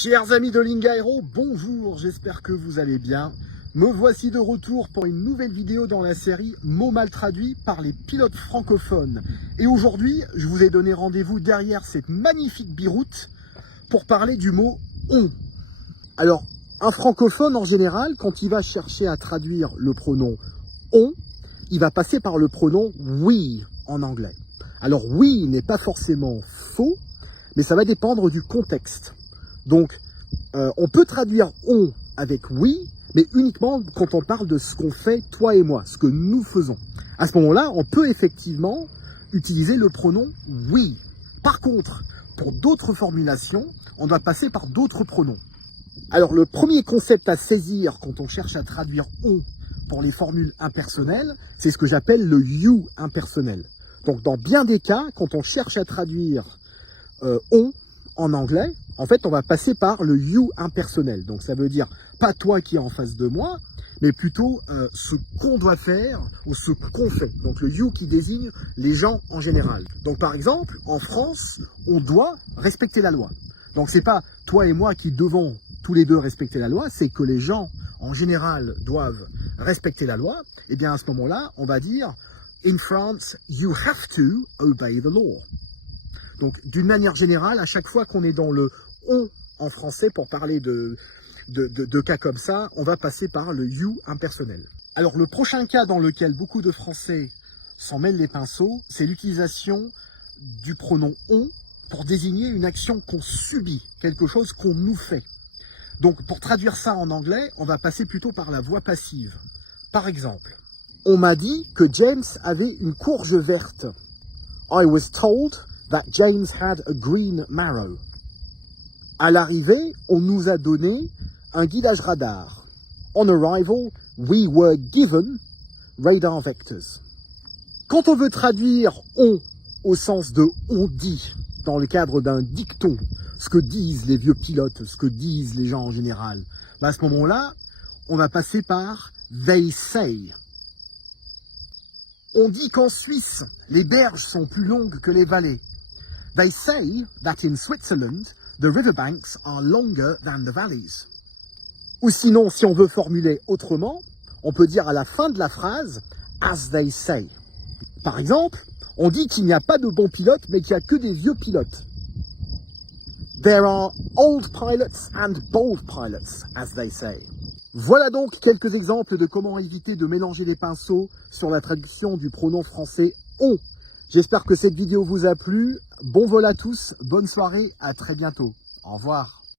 Chers amis de Lingaero, bonjour, j'espère que vous allez bien. Me voici de retour pour une nouvelle vidéo dans la série Mots mal traduits par les pilotes francophones. Et aujourd'hui, je vous ai donné rendez-vous derrière cette magnifique biroute pour parler du mot « on ». Alors, un francophone en général, quand il va chercher à traduire le pronom « on », il va passer par le pronom « we » en anglais. Alors, « we » n'est pas forcément faux, mais ça va dépendre du contexte. Donc, on peut traduire « on » avec « oui », mais uniquement quand on parle de ce qu'on fait, toi et moi, ce que nous faisons. À ce moment-là, on peut effectivement utiliser le pronom « oui ». Par contre, pour d'autres formulations, on doit passer par d'autres pronoms. Alors, le premier concept à saisir quand on cherche à traduire « on » pour les formules impersonnelles, c'est ce que j'appelle le « you » impersonnel. Donc, dans bien des cas, quand on cherche à traduire « on » en anglais, en fait, on va passer par le you impersonnel. Donc, ça veut dire pas toi qui est en face de moi, mais plutôt ce qu'on doit faire ou ce qu'on fait. Donc, le you qui désigne les gens en général. Donc, par exemple, en France, on doit respecter la loi. Donc, c'est pas toi et moi qui devons tous les deux respecter la loi, c'est que les gens en général doivent respecter la loi. Et bien, à ce moment-là, on va dire « In France, you have to obey the law ». Donc, d'une manière générale, à chaque fois qu'on est dans le « on » en français, pour parler de cas comme ça, on va passer par le « you » impersonnel. Alors, le prochain cas dans lequel beaucoup de Français s'en mêlent les pinceaux, c'est l'utilisation du pronom « on » pour désigner une action qu'on subit, quelque chose qu'on nous fait. Donc, pour traduire ça en anglais, on va passer plutôt par la voix passive. Par exemple, on m'a dit que James avait une courge verte. I was told that James had a green marrow. À l'arrivée, on nous a donné un guidage radar. On arrival, we were given radar vectors. Quand on veut traduire « on » au sens de « on dit », dans le cadre d'un dicton, ce que disent les vieux pilotes, ce que disent les gens en général, à ce moment-là, on va passer par « they say ». On dit qu'en Suisse, les berges sont plus longues que les vallées. They say that in Switzerland, the riverbanks are longer than the valleys. Ou sinon, si on veut formuler autrement, on peut dire à la fin de la phrase « as they say ». Par exemple, on dit qu'il n'y a pas de bons pilotes, mais qu'il n'y a que des vieux pilotes. There are old pilots and bold pilots, as they say. Voilà donc quelques exemples de comment éviter de mélanger les pinceaux sur la traduction du pronom français « on ». J'espère que cette vidéo vous a plu. Bon vol à tous, bonne soirée, à très bientôt. Au revoir.